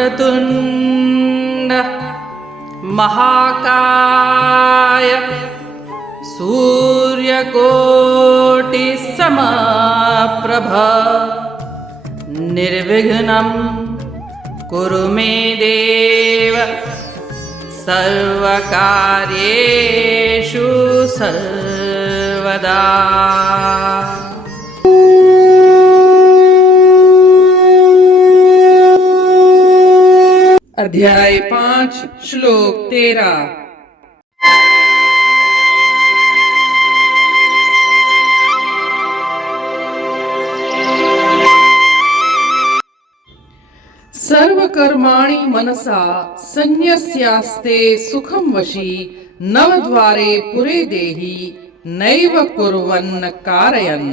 वक्रतुण्ड महाकाय सूर्यकोटिसमप्रभ निर्विघ्नं कुरु मे देव सर्वकार्येषु सर्वदा। अध्याय 5 श्लोक 13। सर्वकर्माणि मनसा संन्यस्यास्ते सुखं वशी नवद्वारे पुरे देहि नैव कुर्वन्न कारयन्।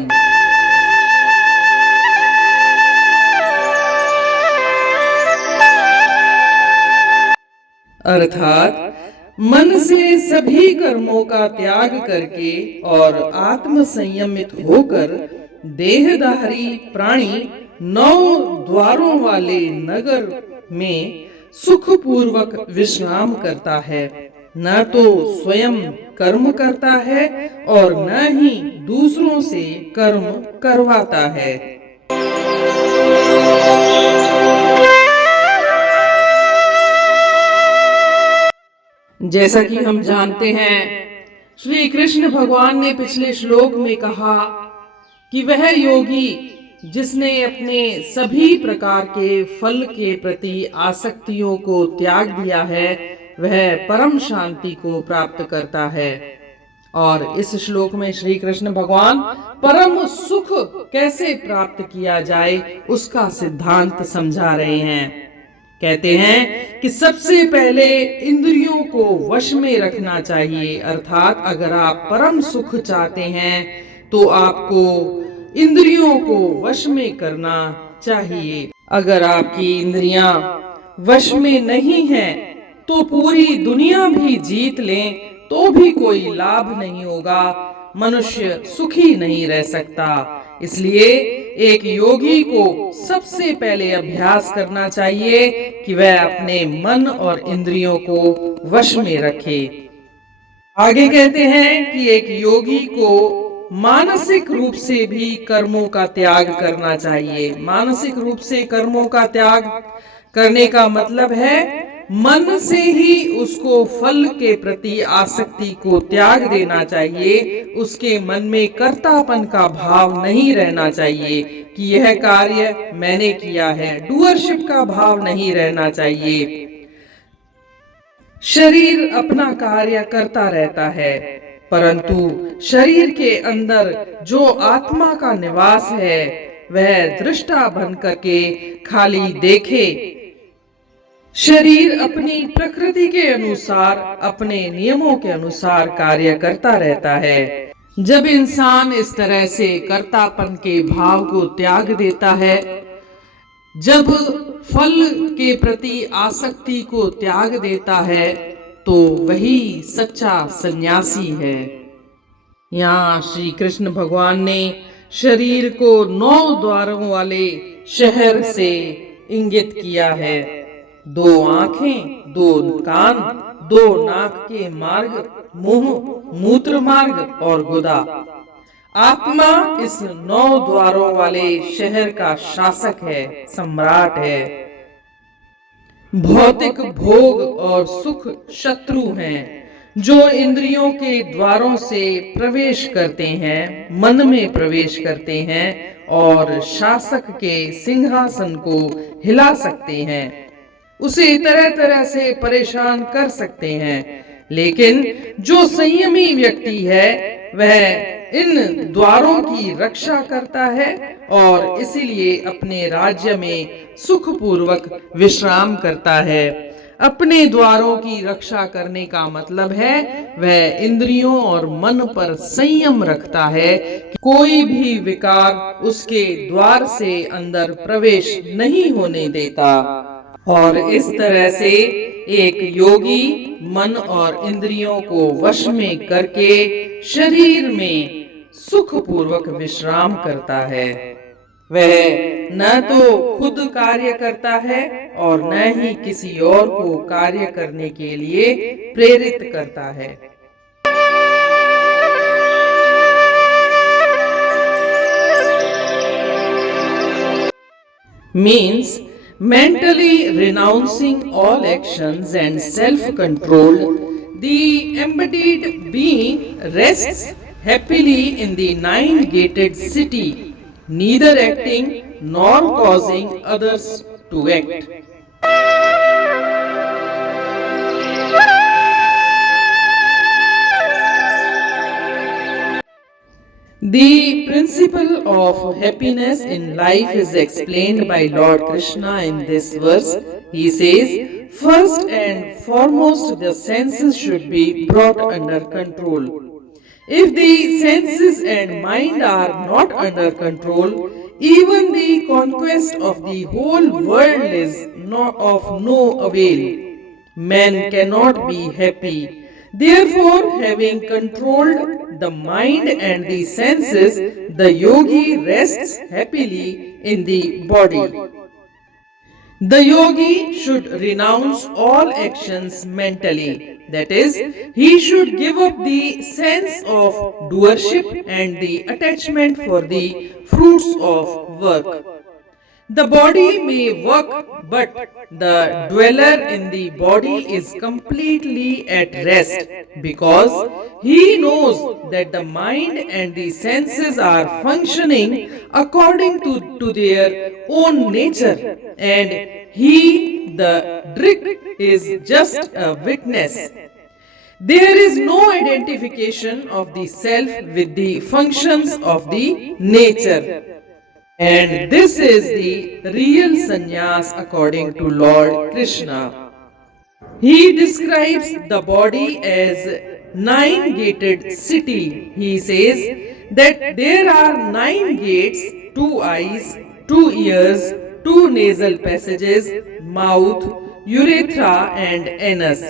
अर्थात मन से सभी कर्मों का त्याग करके और आत्म संयमित होकर देहधारी प्राणी 9 द्वारों वाले नगर में सुख पूर्वक विश्राम करता है, न तो स्वयं कर्म करता है और न ही दूसरों से कर्म करवाता है। जैसा कि हम जानते हैं, श्री कृष्ण भगवान ने पिछले श्लोक में कहा कि वह योगी जिसने अपने सभी प्रकार के फल के प्रति आसक्तियों को त्याग दिया है, वह परम शांति को प्राप्त करता है। और इस श्लोक में श्री कृष्ण भगवान परम सुख कैसे प्राप्त किया जाए उसका सिद्धांत समझा रहे हैं। कहते हैं कि सबसे पहले इंद्रियों को वश में रखना चाहिए। अर्थात अगर आप परम सुख चाहते हैं तो आपको इंद्रियों को वश में करना चाहिए। अगर आपकी इंद्रियां वश में नहीं हैं तो पूरी दुनिया भी जीत लें तो भी कोई लाभ नहीं होगा, मनुष्य सुखी नहीं रह सकता। इसलिए एक योगी को सबसे पहले अभ्यास करना चाहिए कि वह अपने मन और इंद्रियों को वश में रखे। आगे कहते हैं कि एक योगी को मानसिक रूप से भी कर्मों का त्याग करना चाहिए। मानसिक रूप से कर्मों का त्याग करने का मतलब है मन से ही उसको फल के प्रति आसक्ति को त्याग देना चाहिए। उसके मन में कर्तापन का भाव नहीं रहना चाहिए कि यह कार्य मैंने किया है। डूअरशिप का भाव नहीं रहना चाहिए। शरीर अपना कार्य करता रहता है, परंतु शरीर के अंदर जो आत्मा का निवास है वह दृष्टा बन करके खाली देखे। शरीर अपनी प्रकृति के अनुसार, अपने नियमों के अनुसार कार्य करता रहता है। जब इंसान इस तरह से कर्तापन के भाव को त्याग देता है, जब फल के प्रति आसक्ति को त्याग देता है, तो वही सच्चा सन्यासी है। यहाँ श्री कृष्ण भगवान ने शरीर को 9 द्वारों वाले शहर से इंगित किया है। 2 आंखें, 2 कान, 2 नाक के मार्ग, मुंह, मूत्र मार्ग और गुदा। आत्मा इस 9 द्वारों वाले शहर का शासक है, सम्राट है। भौतिक भोग और सुख शत्रु हैं जो इंद्रियों के द्वारों से प्रवेश करते हैं, मन में प्रवेश करते हैं और शासक के सिंहासन को हिला सकते हैं, उसे तरह तरह से परेशान कर सकते हैं। लेकिन जो संयमी व्यक्ति है वह इन द्वारों की रक्षा करता है और इसीलिए अपने राज्य में सुखपूर्वक विश्राम करता है। अपने द्वारों की रक्षा करने का मतलब है वह इंद्रियों और मन पर संयम रखता है कि कोई भी विकार उसके द्वार से अंदर प्रवेश नहीं होने देता। और इस तरह से एक योगी मन और इंद्रियों को वश में करके शरीर में सुख पूर्वक विश्राम करता है। वह न तो खुद कार्य करता है और न ही किसी और को कार्य करने के लिए प्रेरित करता है। Means mentally renouncing all actions and self-control, the embodied being rests happily in the nine-gated city, neither acting nor causing others to act. The principle of happiness in life is explained by Lord Krishna in this verse. He says, first and foremost, the senses should be brought under control. If the senses and mind are not under control, even the conquest of the whole world is of no avail. Man cannot be happy. Therefore, having controlled the mind and the senses, the yogi rests happily in the body. The yogi should renounce all actions mentally. That is, he should give up the sense of doership and the attachment for the fruits of work. The body may work, but the dweller in the body is completely at rest because he knows that the mind and the senses are functioning according to their own nature, and he, the drik, is just a witness. There is no identification of the self with the functions of the nature. And this is the real sannyas according to Lord Krishna. He describes the body as nine-gated city. He says that there are 9 gates, 2 eyes, 2 ears, 2 nasal passages, mouth, urethra and anus.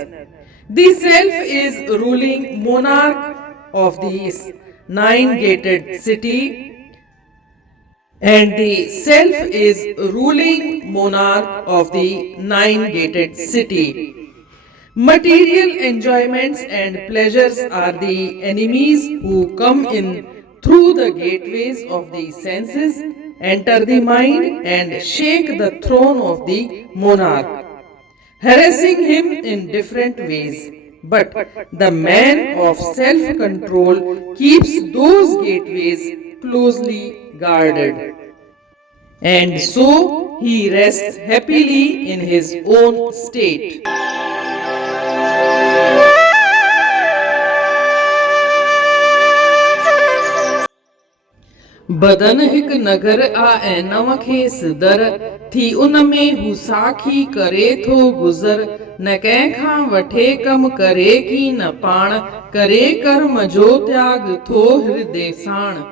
The self is ruling monarch of this 9-gated city, and the self is ruling monarch of the 9-gated city. Material enjoyments and pleasures are the enemies who come in through the gateways of the senses, enter the mind and shake the throne of the monarch, harassing him in different ways. But the man of self-control keeps those gateways closely guarded. And so he rests happily in his own state. बदन हिक नगर आ नव खेस दर थी उन में who साखी करे थो गुज़र न कंहिंखां वठे कम करे की न पाण करे कर्म जो त्याग थो हृदय साण।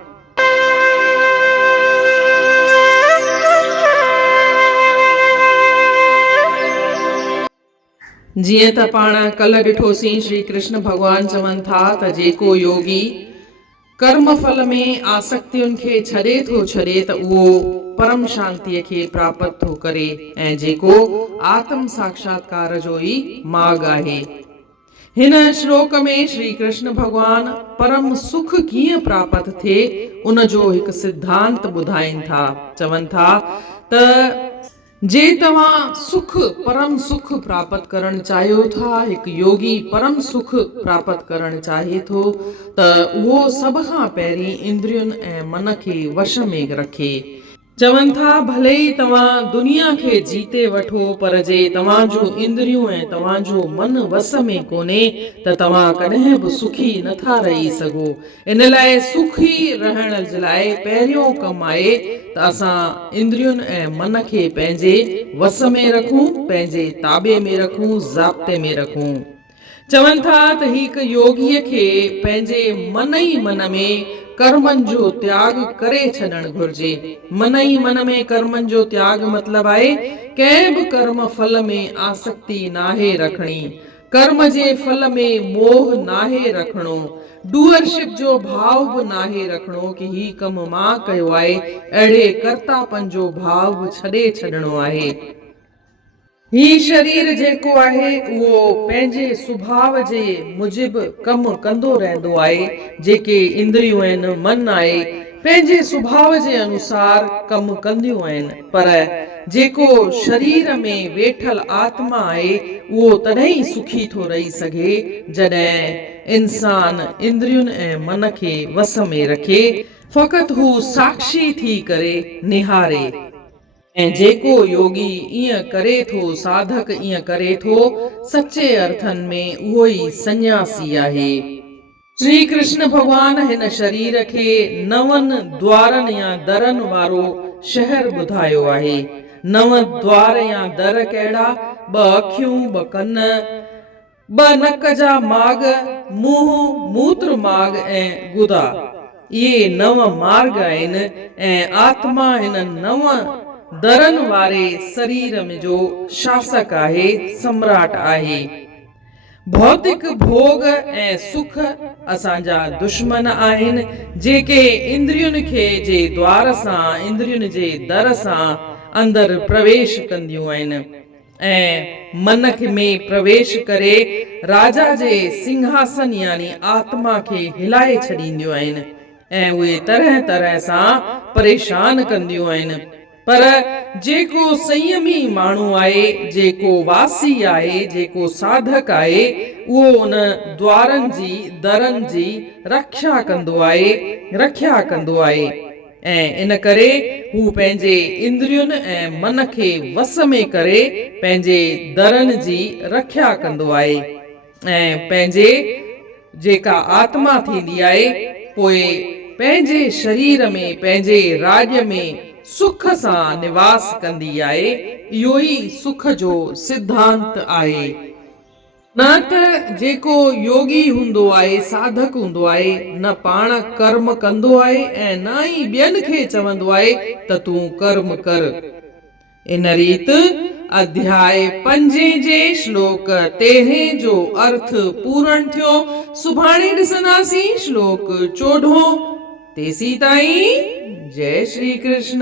जीअं त पाण कल्ह ॾिठोसीं श्री कृष्ण भॻवान चवनि था त जेको योगी कर्म फल में आसक्तियुनि खे छॾे थो छॾे त उहो परम शांतीअ खे प्राप्त थो करे ऐं जेको आत्म साक्षात्कार जो ई मार्ग आहे। हिन श्लोक में श्री कृष्ण भगवान परम सुख कीअं प्राप्त थिए उन जो हिकु सिद्धांत ॿुधाइनि था। चवनि था त जे तव्हां सुख परम सुख प्राप्त करण चाहियो था, हिकु योगी परम सुख प्राप्त करण चाहे थो त उहो सभ खां पहिरीं इंद्रियुनि ऐं मन खे वश में रखे। चवनि था भले ई तव्हां दुनिया खे जीते वठो पर जे तव्हांजो इंद्रियूं ऐं तव्हांजो मन वस में कोन्हे त तव्हां कॾहिं बि सुखी नथा रही सघो। इन लाइ सुखी रहण जे लाइ पहिरियों कमु आहे त असां इंद्रियुनि ऐं मन खे पंहिंजे वस में रखूं, पंहिंजे ताबे में रखूं, ज़ाब्ते में रखूं। चवनि था त हिकु योगीअ खे पंहिंजे मन ई मन में कर्मनि जो त्याग करे छॾणु घुर्जे। मन ई मन में कर्मनि जो त्याग मतिलबु आहे कंहिं बि कर्म फल में आसक्ति नाहे रखणी। कर्म जे फल में मोह नाहे रखणो, डूअरशिप जो भाव बि नाहे रखणो कि ही कम मां कयो आहे, अहिड़े कर्तापन जो भाव बि छॾे छॾणो आहे। ही शरीर जेको आहे उहो पंहिंजे सुभाव जे मुजिब कम कंदो रहंदो आहे। जेके इंद्रियूं आहिनि, मन आहे, पंहिंजे सुभाव जे अनुसार कम कंदियूं आहिनि, पर जेको शरीर में वेठल आत्मा आहे उहो तॾहिं ई सुखी थो रही सघे जॾहिं इंसान इंद्रियुनि ऐं मन खे वस में रखे, फ़क़ति हू साक्षी थी करे निहारे। ऐं जेको योगी ईअं करे थो, साधक ईअं करे थो, सचे अर्थनि में उहो ई सन्यासी आहे। श्री कृष्ण भगवान हिन शरीर खे 9 द्वारनि या दरनि वारो शहर ॿुधायो आहे। 9 द्वार या दर कहिड़ा? 2 अखियूं, 2 कन, 2 नक जा माग, मुंहुं, मूत्र माग ऐं गुदा। इहे 9 मार्ग आहिनि ऐं आत्मा हिन 9 दरनि वारे शरीर में जो शासक आहे, सम्राट आहे। भौतिक भोग ऐं सुख असांजा दुश्मन आहिनि, जेके इंद्रियुनि खे जे द्वार सां, इंद्रियुनि जे दर सां अंदरि प्रवेश कंदियूं आहिनि ऐं मन में प्रवेश करे राजा जे सिंहासन यानी आत्मा खे हिलाए छॾींदियूं आहिनि ऐं उहे तरह तरह सां परेशान कंदियूं आहिनि। पर जेको संयमी माण्हू आहे, जेको वासी आहे, जेको साधक आहे, उहो उन द्वारनि जी, दरनि जी रक्षा कंदो आहे ऐं इन करे हू पंहिंजे इंद्रियुनि ऐं मन खे वस में करे पंहिंजे दरनि जी रक्षा कंदो आहे ऐं पंहिंजे जेका आत्मा थींदी आहे पोइ पंहिंजे शरीर में, पंहिंजे राज्य में सुख सां निवास कंदी आहे। इहो ई सुख जो सिद्धांत आहे। न त जेको योगी हूंदो आहे, साधक हूंदो आहे, न पाण कर्म कंदो आहे ऐं न ई ॿियनि खे चवंदो आहे त तूं कर्म कर। इन रीति अध्याय 5 जे श्लोक 13 जो अर्थ पूर्ण थियो। सुभाणे ॾिसंदासीं श्लोक 14। तेसीं ताईं जय श्री कृष्ण।